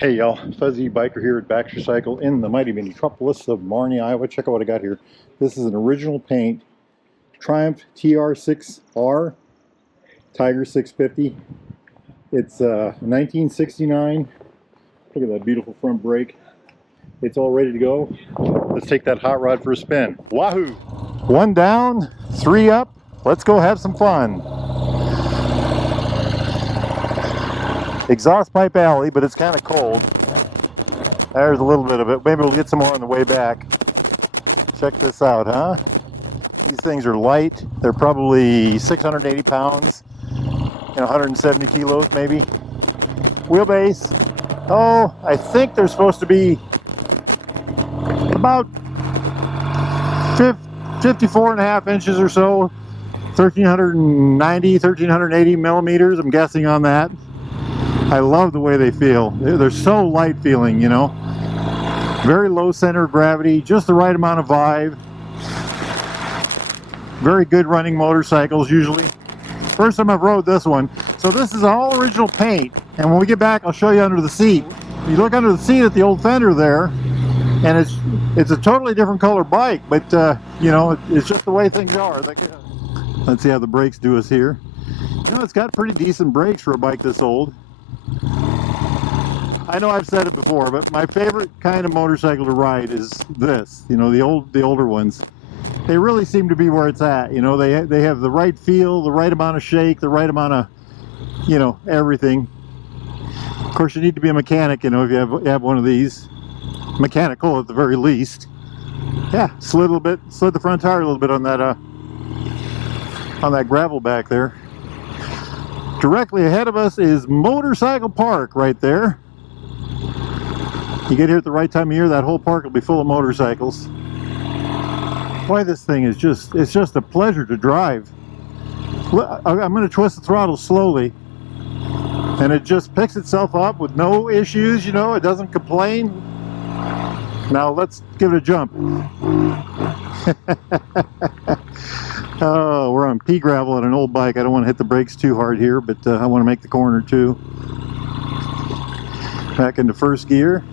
Hey y'all, Fuzzy Biker here at Baxter Cycle in the mighty metropolis of Marnie, Iowa. Check out what I got here. This is an original paint Triumph TR6R Tiger 650. It's 1969. Look at that beautiful front brake. It's all ready to go. Let's take that hot rod for a spin. Wahoo! One down, three up. Let's go have some fun. Exhaust pipe alley, but it's kind of cold. There's a little bit of it. Maybe we'll get some more on the way back. Check this out, huh? These things are light. They're probably 680 pounds and 170 kilos maybe. Wheelbase, oh, I think they're supposed to be about 54 and a half inches or so. 1390, 1380 millimeters, I'm guessing on that. I love the way they feel. They're so light feeling, you know. Very low center of gravity, just the right amount of vibe. Very good running motorcycles usually. First time I've rode this one. So this is all original paint. And when we get back, I'll show you under the seat. You look under the seat at the old fender there, and it's a totally different color bike, but you know, it's just the way things are. Let's see how the brakes do us here. You know, it's got pretty decent brakes for a bike this old. I know I've said it before, but my favorite kind of motorcycle to ride is this. You know, the older ones. They really seem to be where it's at. You know, they have the right feel, the right amount of shake, the right amount of, you know, everything. Of course, you need to be a mechanic, you know, if you have one of these. Mechanical at the very least. Yeah, slid the front tire a little bit on that gravel back there. Directly ahead of us is Motorcycle Park right there. You get here at the right time of year, that whole park will be full of motorcycles. Boy, this thing is it's just a pleasure to drive. I'm going to twist the throttle slowly, and it just picks itself up with no issues, you know, it doesn't complain. Now let's give it a jump. Oh, we're on pea gravel on an old bike. I don't want to hit the brakes too hard here, but I want to make the corner too. Back into first gear.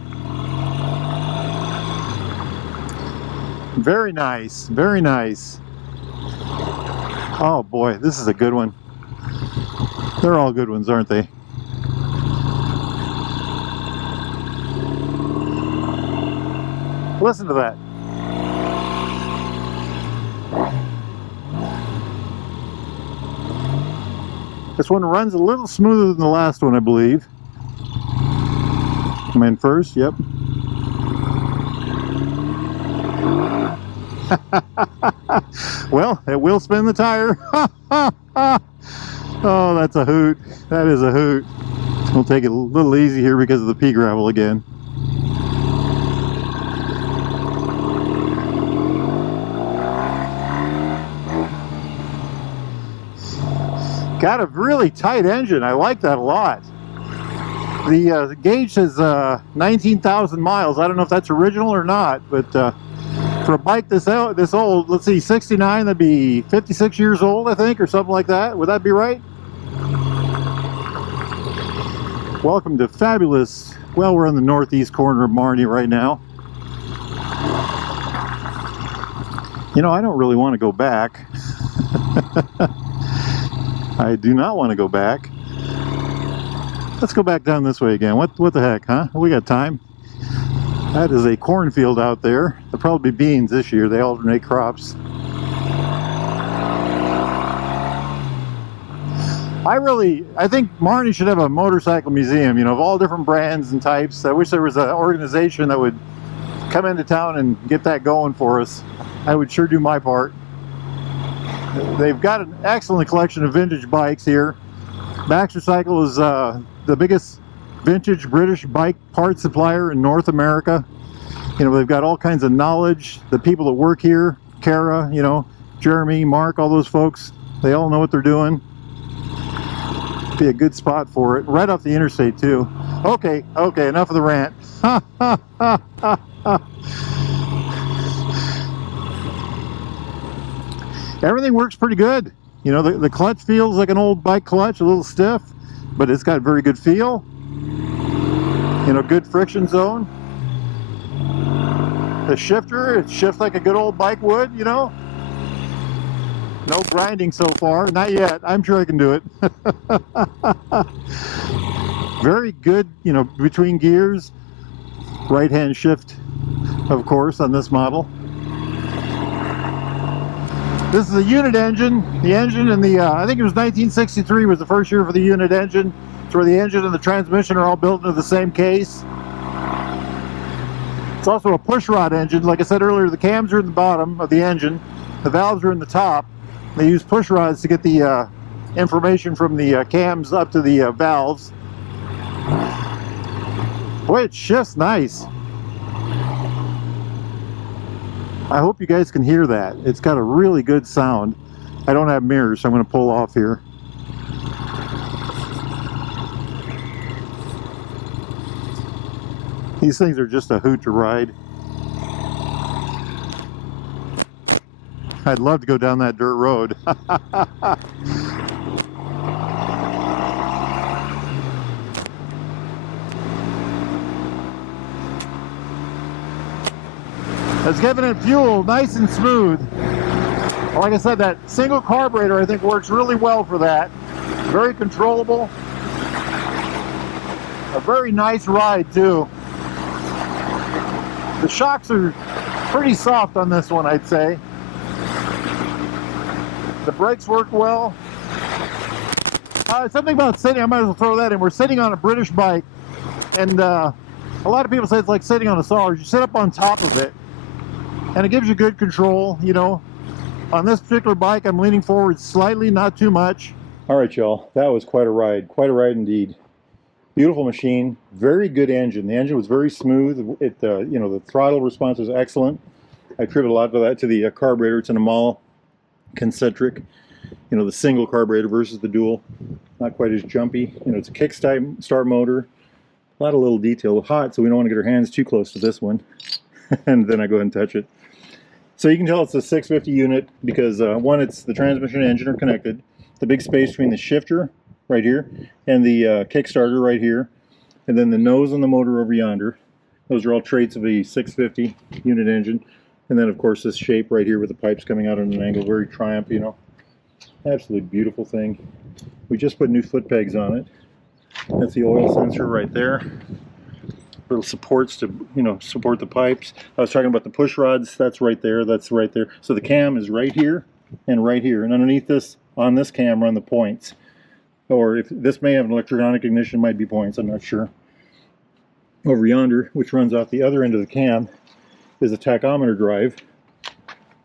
Very nice, very nice. Oh boy, this is a good one. They're all good ones, aren't they? Listen to that. This one runs a little smoother than the last one, I believe. Am I in first? Yep. Well, it will spin the tire. Oh, that's a hoot. That is a hoot. We'll take it a little easy here because of the pea gravel again. Got a really tight engine. I like that a lot. The gauge says 19,000 miles. I don't know if that's original or not, but for a bike this old, let's see, 69, that'd be 56 years old, I think, or something like that. Would that be right? Welcome to fabulous, well, we're in the northeast corner of Marnie right now. You know, I don't really want to go back. I do not want to go back. Let's go back down this way again. What the heck, huh? We got time. That is a cornfield out there. There'll probably be beans this year. They alternate crops. I think Marnie should have a motorcycle museum, you know, of all different brands and types. I wish there was an organization that would come into town and get that going for us. I would sure do my part. They've got an excellent collection of vintage bikes here. Baxter Cycle is the biggest vintage British bike part supplier in North America. You know, they've got all kinds of knowledge. The people that work here, Kara, you know, Jeremy, Mark, all those folks, they all know what they're doing. Be a good spot for it. Right off the interstate too. Okay, enough of the rant. Everything works pretty good. You know, the clutch feels like an old bike clutch, a little stiff, but it's got very good feel. You know, good friction zone. The shifter, it shifts like a good old bike would, you know. No grinding so far, not yet. I'm sure I can do it. Very good, you know, between gears. Right-hand shift, of course, on this model. This is a unit engine. The engine in the, I think it was 1963 was the first year for the unit engine. It's where the engine and the transmission are all built into the same case. It's also a pushrod engine. Like I said earlier, the cams are in the bottom of the engine. The valves are in the top. They use pushrods to get the information from the cams up to the valves. Boy, it shifts nice. I hope you guys can hear that. It's got a really good sound. I don't have mirrors, so I'm going to pull off here. These things are just a hoot to ride. I'd love to go down that dirt road. It's giving it fuel nice and smooth. Like I said, that single carburetor I think works really well for that. Very controllable. A very nice ride too. The shocks are pretty soft on this one, I'd say. The brakes work well. Something about sitting, I might as well throw that in. We're sitting on a British bike, and a lot of people say it's like sitting on a saw. You sit up on top of it, and it gives you good control, you know. On this particular bike, I'm leaning forward slightly, not too much. All right, y'all, that was quite a ride indeed. Beautiful machine, very good engine. The engine was very smooth. It, you know, the throttle response was excellent. I attribute a lot of that to the carburetor. It's an Amal concentric, you know, the single carburetor versus the dual. Not quite as jumpy. You know, it's a kickstart motor. A lot of little detail. Hot, so we don't want to get our hands too close to this one. And then I go ahead and touch it. So you can tell it's a 650 unit because one, it's the transmission and engine are connected. The big space between the shifter right here and the kickstarter right here, and then the nose on the motor over yonder. Those are all traits of a 650 unit engine. And then of course this shape right here with the pipes coming out at an angle, very Triumph, you know. Absolutely beautiful thing. We just put new foot pegs on it. That's the oil sensor right there. Little supports to, you know, support the pipes. I was talking about the push rods. That's right there. That's right there. So the cam is right here and right here, and underneath this, on this cam, run the points. Or if this may have an electronic ignition, might be points. I'm not sure. Over yonder, which runs off the other end of the cam, is a tachometer drive.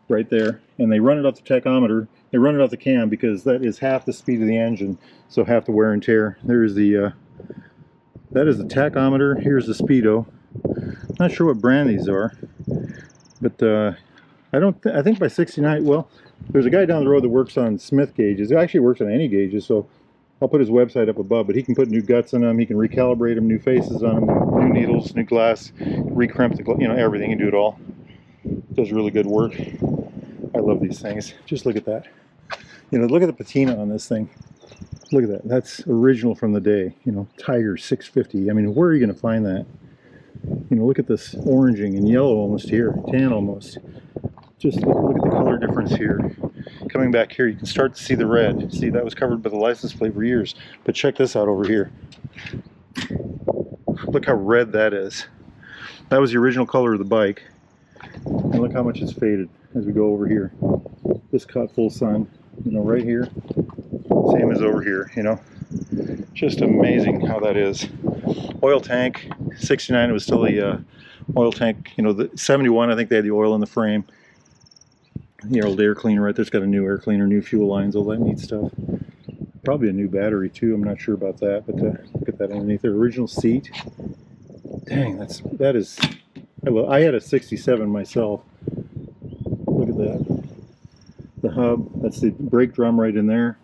Right there, and they run it off the tachometer. They run it off the cam because that is half the speed of the engine, so half the wear and tear. There's the. That is the tachometer. Here's the speedo. Not sure what brand these are, but I think by 69. Well, there's a guy down the road that works on Smith gauges. He actually works on any gauges, so I'll put his website up above. But he can put new guts in them. He can recalibrate them, new faces on them, new needles, new glass, recrimp the, you know, everything. He can do it all. Does really good work. I love these things. Just look at that. You know, look at the patina on this thing. Look at that. That's original from the day. You know, Tiger 650. I mean, where are you going to find that? You know, look at this oranging and yellow almost here, tan almost. Just look at the color difference here. Coming back here, you can start to see the red. See, that was covered by the license plate for years. But check this out over here. Look how red that is. That was the original color of the bike. And look how much it's faded as we go over here. This caught full sun, you know, right here. Same as over here, you know. Just amazing how that is. Oil tank, 69, it was still the oil tank, you know, the 71, I think they had the oil in the frame. The old air cleaner right there's got a new air cleaner, new fuel lines, all that neat stuff. Probably a new battery too, I'm not sure about that, but look at that underneath there. Original seat. Dang, that is, I had a 67 myself. Look at that. The hub, that's the brake drum right in there.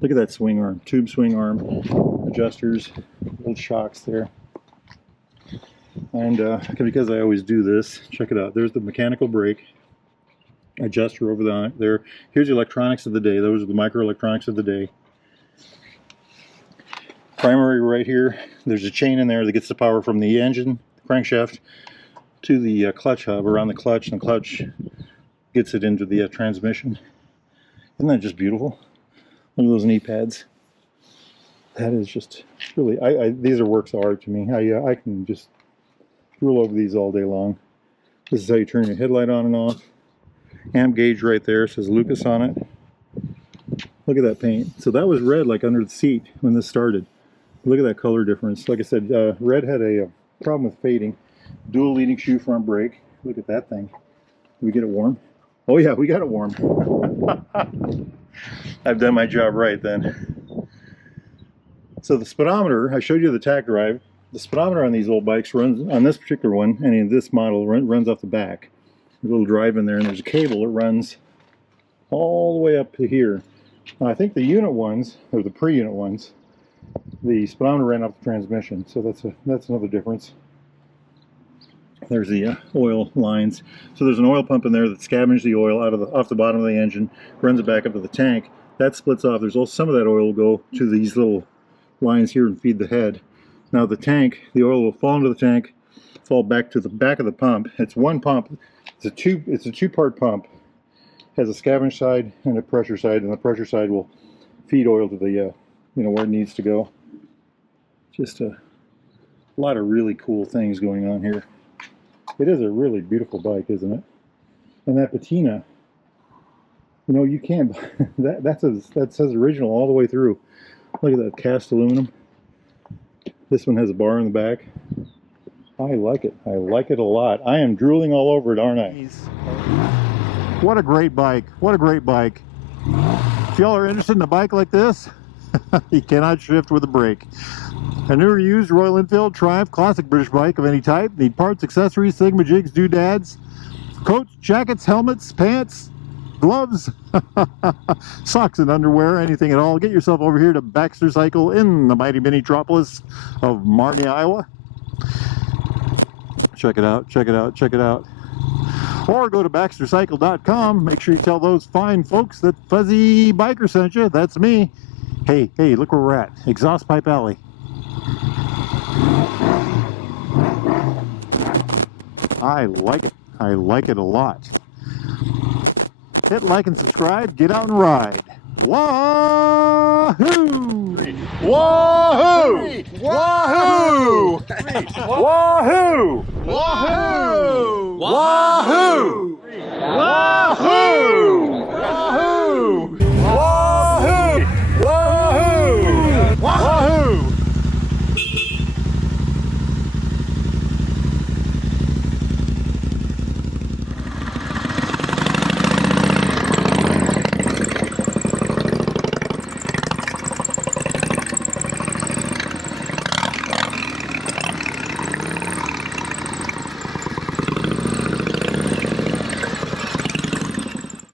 Look at that swing arm, tube swing arm, adjusters, little shocks there. And because I always do this, check it out. There's the mechanical brake adjuster over there. Here's the electronics of the day. Those are the microelectronics of the day. Primary right here. There's a chain in there that gets the power from the engine, crankshaft, to the clutch hub around the clutch, and the clutch gets it into the transmission. Isn't that just beautiful? Look at those knee pads. That is just really, these are works of art to me. I can just drool over these all day long. This is how you turn your headlight on and off. Amp gauge right there, says Lucas on it. Look at that paint. So that was red like under the seat when this started. Look at that color difference. Like I said, red had a problem with fading. Dual leading shoe front brake. Look at that thing. Did we get it warm? Oh yeah, we got it warm. I've done my job right then. So the speedometer, I showed you the tach drive. The speedometer on these old bikes runs, on this particular one, and in this model, runs off the back. There's a little drive in there, and there's a cable that runs all the way up to here. Now, I think the unit ones, or the pre-unit ones, the speedometer ran off the transmission, so that's another difference. There's the oil lines. So there's an oil pump in there that scavenges the oil off the bottom of the engine, runs it back up to the tank. That splits off. There's also some of that oil will go to these little lines here and feed the head. Now the tank, the oil will fall into the tank, fall back to the back of the pump. It's one pump. It's a two-part pump. It has a scavenge side and a pressure side, and the pressure side will feed oil to the where it needs to go. Just a lot of really cool things going on here. It is a really beautiful bike, isn't it? And that patina, you can't. that says original all the way through. Look at that cast aluminum. This one has a bar in the back. I like it. I like it a lot. I am drooling all over it, aren't I? What a great bike. What a great bike. If y'all are interested in a bike like this, you cannot shift with a brake. A new or used Royal Enfield Triumph classic British bike of any type. Need parts, accessories, thingamajigs, doodads, coats, jackets, helmets, pants, gloves, socks and underwear, anything at all. Get yourself over here to Baxter Cycle in the mighty mini-tropolis of Marnie, Iowa. Check it out, check it out, check it out. Or go to baxtercycle.com. Make sure you tell those fine folks that Fuzzy Biker sent you. That's me. Hey, look where we're at. Exhaust Pipe Alley. I like it. I like it a lot. Hit like and subscribe. Get out and ride. Wahoo! Wahoo! Wahoo! Wahoo! Wahoo!